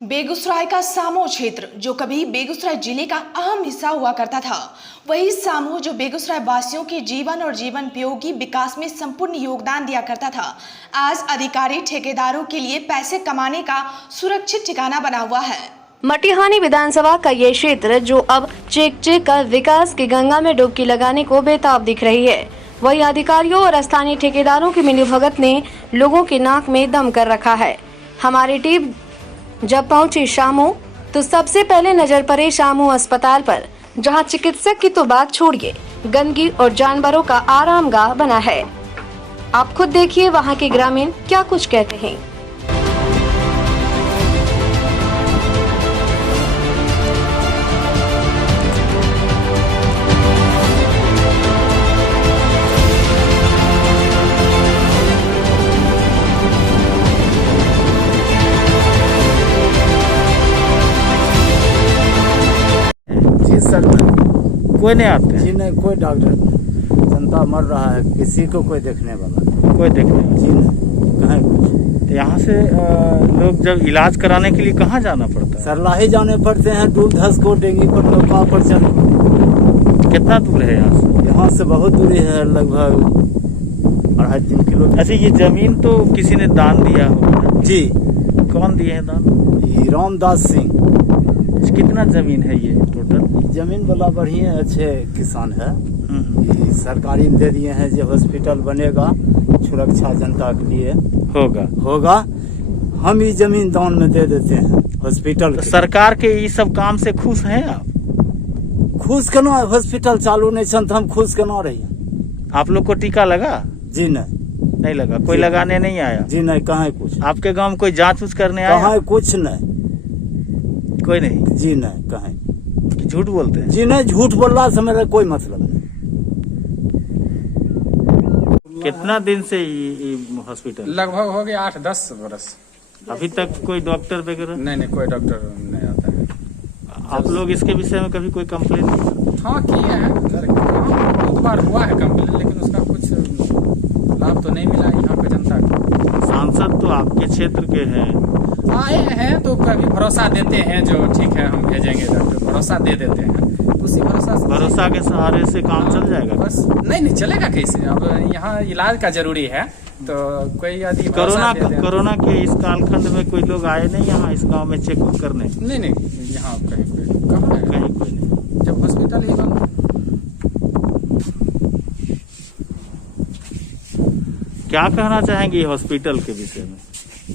बेगूसराय का सामो क्षेत्र जो कभी बेगूसराय जिले का अहम हिस्सा हुआ करता था, वही सामो जो बेगूसराय वासियों के जीवन और जीवनोपयोगी विकास में संपूर्ण योगदान दिया करता था, आज अधिकारी ठेकेदारों के लिए पैसे कमाने का सुरक्षित ठिकाना बना हुआ है। मटिहानी विधानसभा का ये क्षेत्र जो अब चेक कर विकास की गंगा में डुबकी लगाने को बेताब दिख रही है, वही अधिकारियों और स्थानीय ठेकेदारों की मिलीभगत ने लोगों की नाक में दम कर रखा है। हमारी टीम जब पहुंची शामो तो सबसे पहले नजर पड़े शामो अस्पताल पर, जहां चिकित्सक की तो बात छोड़िए, गंदगी और जानवरों का आरामगाह बना है। आप खुद देखिए वहां के ग्रामीण क्या कुछ कहते हैं। सर कोई नहीं आते हैं? जी नहीं, कोई डॉक्टर नहीं। जनता मर रहा है, किसी को कोई देखने वाला कोई देखने जी नहीं, कहीं कुछ। तो यहाँ से लोग जब इलाज कराने के लिए कहाँ जाना पड़ता है? सरलाही जाने पड़ते हैं, दूर धस को डेंगी पर नौका पर चल। कितना दूर है यहाँ से? यहाँ से बहुत दूरी है, लगभग 2.5-3 किलो। अच्छा, ये जमीन तो किसी ने दान दिया होगा? जी। कौन दिए हैं दान? ये रामदास सिंह। कितना जमीन है ये टोटल? जमीन वाला बढ़िया अच्छे किसान है। ये सरकारी में दे दिए हैं, जो हॉस्पिटल बनेगा सुरक्षा जनता के लिए होगा। हम ये जमीन दान में दे देते हैं हॉस्पिटल। तो सरकार के ये सब काम से खुश हैं आप? खुश केना? हॉस्पिटल चालू नहीं छन तो हम खुश केना रही? आप लोग को टीका लगा? जी नहीं लगा। कोई लगाने नहीं आया? जी नहीं, कहाँ कुछ। आपके गांव में कोई जांच उच करने आया? कहाँ कुछ नहीं। कोई नहीं? जी नहीं, कहाँ। झूठ बोलते हैं? जी नहीं, झूठ बोलना से मेरा कोई मतलब नहीं। कितना दिन से ये हॉस्पिटल? लगभग हो गया 8-10 बरस। अभी तक कोई डॉक्टर वगैरह? नहीं, कोई डॉक्टर नहीं आता है। आप लोग इसके विषय में कभी कोई कंप्लेन नहीं? हाँ, किए हैं, बहुत बार हुआ है कंप्लेन, लेकिन उसका कुछ लाभ तो नहीं मिला यहाँ पे जनता को। सांसद तो आपके क्षेत्र के हैं, आए हैं तो कभी भरोसा देते हैं, जो ठीक है हम भेजेंगे डॉक्टर, भरोसा दे देते हैं। उसी भरोसा के सहारे से काम चल जाएगा? बस नहीं चलेगा कैसे? अब यहाँ इलाज का जरूरी है, तो कोई यदि कोरोना के इस कालखंड में कोई लोग आए नहीं यहाँ इस गांव में चेकअप करने? नहीं, यहाँ कहीं कहाँ है? कहीं कोई नहीं, जब हॉस्पिटल ही बंद। क्या कहना चाहेंगे हॉस्पिटल के विषय में?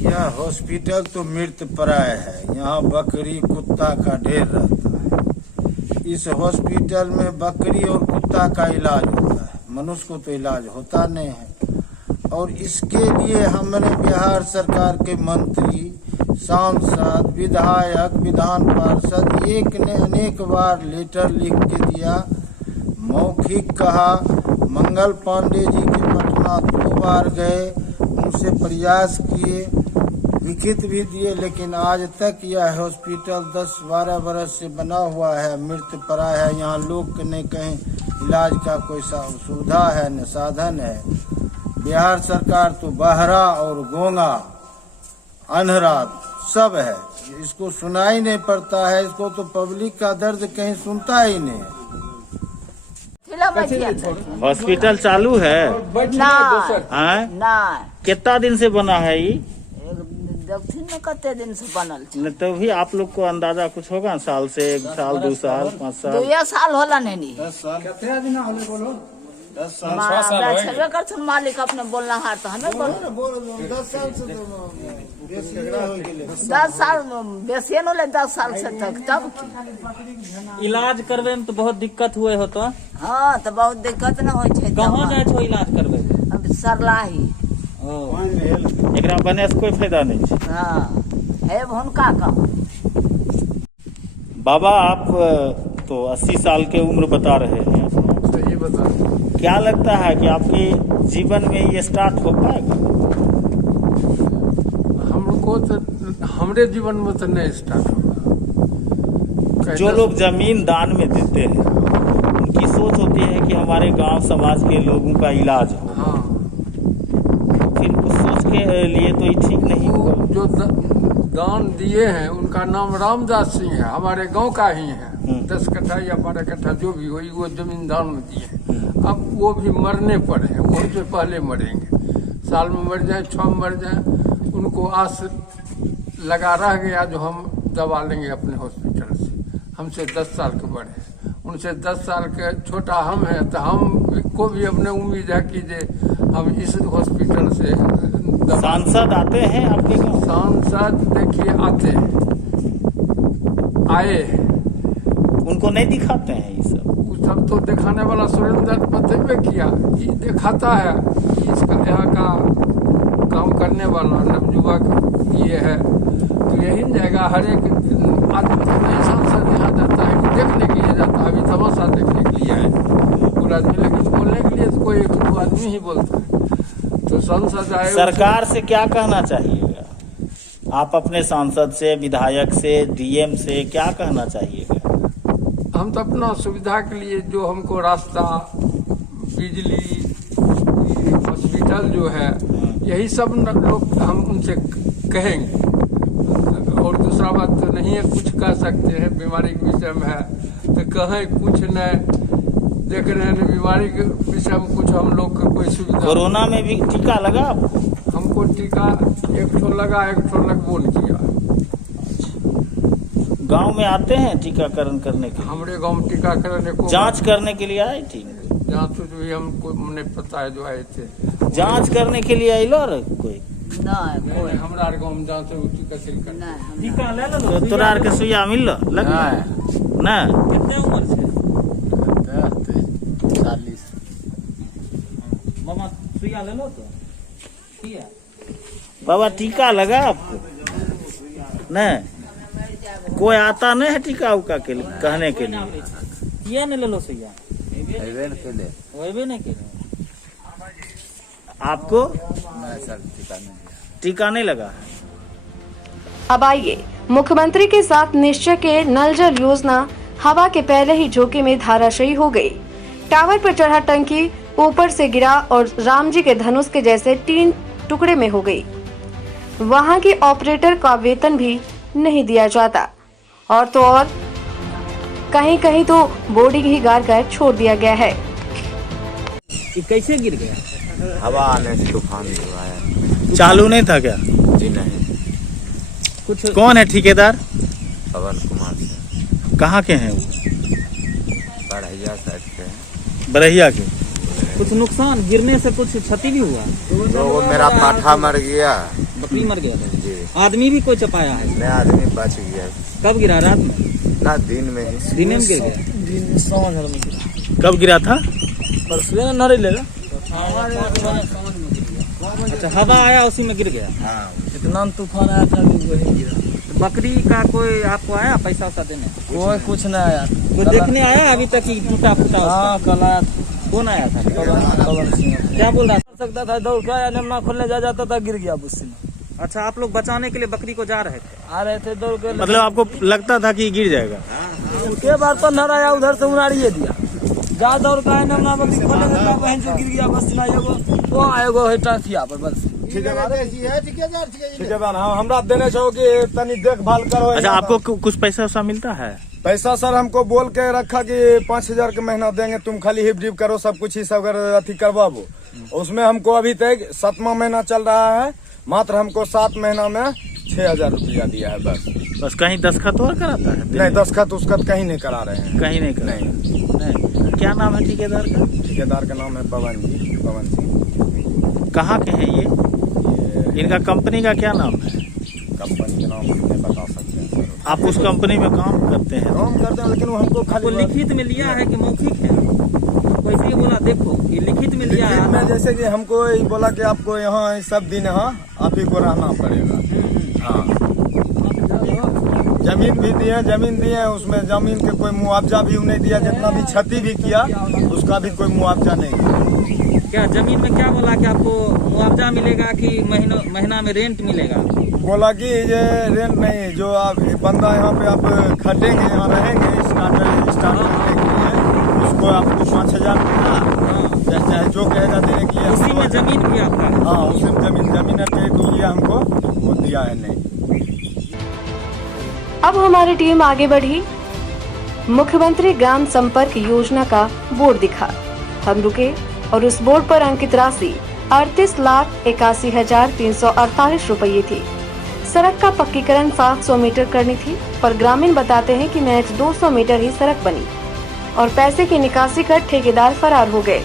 यह हॉस्पिटल तो मृतप्राय है। यहाँ बकरी कुत्ता का ढेर रहता है। इस हॉस्पिटल में बकरी और कुत्ता का इलाज होता है, मनुष्य को तो इलाज होता नहीं है। और इसके लिए हमने बिहार सरकार के मंत्री, सांसद, विधायक, विधान पार्षद एक ने अनेक बार लेटर लिख के दिया, मौखिक कहा। मंगल पांडे जी के पटना 2 बार गए, उनसे प्रयास किए, लिखित भी दिए, लेकिन आज तक यह हॉस्पिटल 10-12 बरस से बना हुआ है, मृतप्राय है। यहाँ लोग के नहीं कहीं इलाज का कोई सुविधा है न साधन है। बिहार सरकार तो बहरा और गूंगा, अंधरा सब है, इसको सुनाई नहीं पड़ता है। इसको तो पब्लिक का दर्द कहीं सुनता ही नहीं है। हॉस्पिटल चालू है? ना कितना दिन से बना है ये? कते दिन से बनल न, तो भी आप लोग को अंदाजा कुछ होगा? साल से 1 साल, 2 साल, 5 साल? 2 साल होला नहीं। 10 साल। कितने दिन होले बोलो? 10 साल। मालिक अपने बोलना हार तो हमें बोलो। 10 साल से तो बेसी हो गेले। 10 साल बेसी न ले, 10 साल से तक तब इलाज करबे में तो बहुत दिक्कत हुए हो तो? हाँ, तो बहुत दिक्कत न हो छे। कहाँ जाए छो इलाज करबे? अब सरलाही। एकरा बने से कोई फायदा नहीं है। हाँ, है हुनका का। बाबा, आप तो 80 साल के उम्र बता रहे हैं, सही बता। क्या लगता है कि आपके जीवन में ये स्टार्ट हो पाएगा? हमको तो हमारे जीवन में तो नहीं स्टार्ट होगा। जो लोग जमीन दान में देते हैं, उनकी सोच होती है कि हमारे गांव समाज के लोगों का इलाज हो। हाँ, फिर उस सोच के लिए तो ये ठीक नहीं होगा। जो दान दिए हैं उनका नाम रामदास सिंह है, हमारे गांव का ही है। 10 कट्ठा या 12 कट्ठा जो भी हुई वो जमीन दान में दिए हैं। अब वो भी मरने पर है, वो से पहले मरेंगे, साल में मर जाए, 6 में मर जाए, उनको आस लगा रह गया जो हम दवा लेंगे अपने हॉस्पिटल से। हमसे 10 साल के बड़े हैं, उनसे 10 साल के छोटा हम है, तो हम को भी अपने उम्मीद है कि हम इस हॉस्पिटल से सांसद आते हैं आपके गाँव? सांसद देखिए आते हैं, आए हैं, उनको नहीं दिखाते हैं ये सब? वो सब तो दिखाने वाला सुरेंद्र बतेबे किया, ये दिखाता है कि इसका यहाँ का काम करने वाला नवयुवक ये है, तो यही जाएगा। हर एक आदमी तो नहीं सांसद यहाँ जाता है कि देखने के लिए जाता है, अभी तमाशा देखने के लिए है पूरा आदमी, लेकिन बोलने के लिए तो कोई 1-2 आदमी ही बोलता है। तो सांसद आए, सरकार से क्या कहना चाहिएगा आप? अपने सांसद से, विधायक से, डीएम से क्या कहना चाहिएगा? हम तो अपना सुविधा के लिए जो हमको रास्ता, बिजली, हॉस्पिटल जो है, यही सब लोग हम उनसे कहेंगे। और दूसरा बात तो नहीं है, कुछ कह सकते हैं बीमारी के विषय में है तो कहें, कुछ न देख रहे हैं बीमारी के विषय में कुछ हम लोग को कोई सुविधा। कोरोना में भी टीका लगा आपको? हमको टीका 1 ठो लगा, 1 ठो लगबो नहीं किया। गांव में आते हैं टीकाकरण करने के लिए? हमारे गांव में टीकाकरण को जांच करने के लिए आए थी? जांच तो जो हमको नहीं पता है, जो आए थे जांच करने के लिए आइलो कोई? नहीं हमारा गाँव में जांच टीका ले लो। तो तोरा के सुइया मिल लग ना? कितने उम्र से? 40। मामा सुइया ले लो तो किया? बाबा टीका लगा आपको? नहीं, कोई आता नहीं है टीका उका के लिए कहने के लिए? किया नहीं ले लो सुइया? वही नहीं के आपको सर टीका नहीं लगा? अब आइए मुख्यमंत्री के साथ निश्चय के नल जल योजना हवा के पहले ही झोंके में धाराशायी हो गई। टावर पर चढ़ा टंकी ऊपर से गिरा और राम जी के धनुष के जैसे 3 टुकड़े में हो गई। वहां के ऑपरेटर का वेतन भी नहीं दिया जाता, और तो और कहीं कहीं तो बोर्डिंग ही गाड़ कर छोड़ दिया गया है। ये कैसे गिर गया? हवा आने से तूफान हुआ है। चालू नहीं था क्या? जी नहीं। कुछ कौन है ठेकेदार? पवन कुमार से। कहाँ के हैं वो? बढ़िया साइड के। बरहिया के। कुछ नुकसान, गिरने से कुछ क्षति भी हुआ? तो वो मेरा पाठा मर गया। बकरी मर गया था जी। आदमी भी कोई चपाया है? मैं आदमी बच गया। कब गिरा? रात में? ना दिन में ही। दिन में गिर गया? कब गिरा था? परसों नारे लेगा। अच्छा, हवा आया उसी में गिर गया? हाँ। इतना तूफान आया था वही गिरा। बकरी का कोई आपको आया पैसा वैसा देने? कोई कुछ नहीं आया। कोई देखने आया अभी तक ही टूटा फूटा? हाँ, कल आया। कौन आया था? क्या बोल रहा सकता था? दौड़ के आया, नमना खोलने जाता था, गिर गया उससे। अच्छा, आप लोग बचाने के लिए बकरी को जा रहे थे? आ रहे थे दौड़ के। मतलब आपको लगता था कि गिर जाएगा? उसके बाद तो नर आया, उधर से उड़ाड़िए दिया, जा दौड़ का है, नमना बकरी खोलने देता, बहन जो गिर गया बस। ना वो आएगो है टाफिया पर बस। ठेकेदार हाँ, हमरा देने छो कि तनी देखभाल करो। अच्छा, आपको कुछ पैसा वैसा मिलता है? पैसा सर हमको बोल के रखा कि 5,000 का महीना देंगे, तुम खाली हिप डिप करो, सब कुछ ही सब अथी करवाओ। उसमें हमको अभी तक 7वां महीना चल रहा है, मात्र हमको 7 महीना में 6,000 रुपया दिया है बस। कहीं दस्खत और कराता है? नहीं, दस्खत उसखत कहीं नहीं करा रहे हैं। कहीं नहीं करा? नहीं। क्या नाम है ठेकेदार का? ठेकेदार का नाम है पवन सिंह। कहाँ के हैं ये? इनका कंपनी का क्या नाम है? कंपनी का नाम नहीं बता सकते हैं सर। आप उस कंपनी में काम करते हैं? काम करते हैं, लेकिन वो हमको खाली लिखित में लिया है कि मौखिक है? वैसे ही बोला, देखो ये लिखित में लिया है। में जैसे कि हमको ये बोला कि आपको यहाँ सब दिन यहाँ आप ही को रहना पड़ेगा। हाँ, जमीन भी दिए, उसमें जमीन के कोई मुआवजा भी नहीं दिया, जितना भी क्षति भी किया उसका भी कोई मुआवजा नहीं दिया। क्या जमीन में क्या बोला कि आपको मुआवजा मिलेगा कि महीना में रेंट मिलेगा? बोला कि ये रेंट नहीं, जो आप बंदा यहाँ पे आप खटेंगे, यहाँ रहेंगे स्टार्ट करने के लिए, उसको आपको 5,000 मिला, चाहे जो कहेगा देने के लिए। उसी में जमीन भी आपका? हाँ, उसी में जमीन है, तो लिया हमको वो दिया है नहीं। अब हमारी टीम आगे बढ़ी, मुख्यमंत्री ग्राम संपर्क योजना का बोर्ड दिखा। हम रुके और उस बोर्ड पर अंकित राशि 38,81,348 रुपये थी। सड़क का पक्कीकरण 700 मीटर करनी थी, पर ग्रामीण बताते हैं कि महज 200 मीटर ही सड़क बनी और पैसे की निकासी कर ठेकेदार फरार हो गए।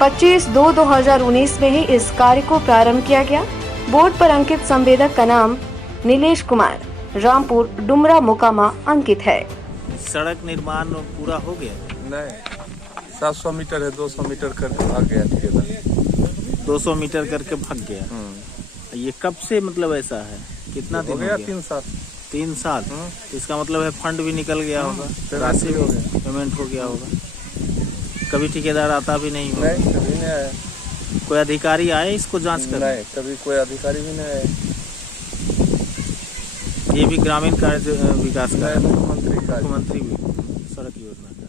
25/2/2019 में ही इस कार्य को प्रारंभ किया गया। बोर्ड पर अंकित संवेदक का नाम नीलेश कुमार, रामपुर डुमरा मोकामा अंकित है। सड़क निर्माण पूरा हो गया? नहीं, 700 मीटर है, 200 मीटर करके भाग गया ठेकेदार। 200 मीटर करके भाग गया। ये कब से मतलब ऐसा है? कितना दिन हो गया? 3 साल। 3 साल? तो इसका मतलब है फंड भी निकल गया होगा, राशि भी पेमेंट हो गया होगा। कभी ठेकेदार आता भी नहीं होगा? नहीं, कभी नहीं आया। कोई अधिकारी आए इसको जांच कर? नहीं, कभी कोई अधिकारी भी नहीं आया। ये भी ग्रामीण कार्य विकास का मुख्यमंत्री मुख्यमंत्री सड़क योजना का।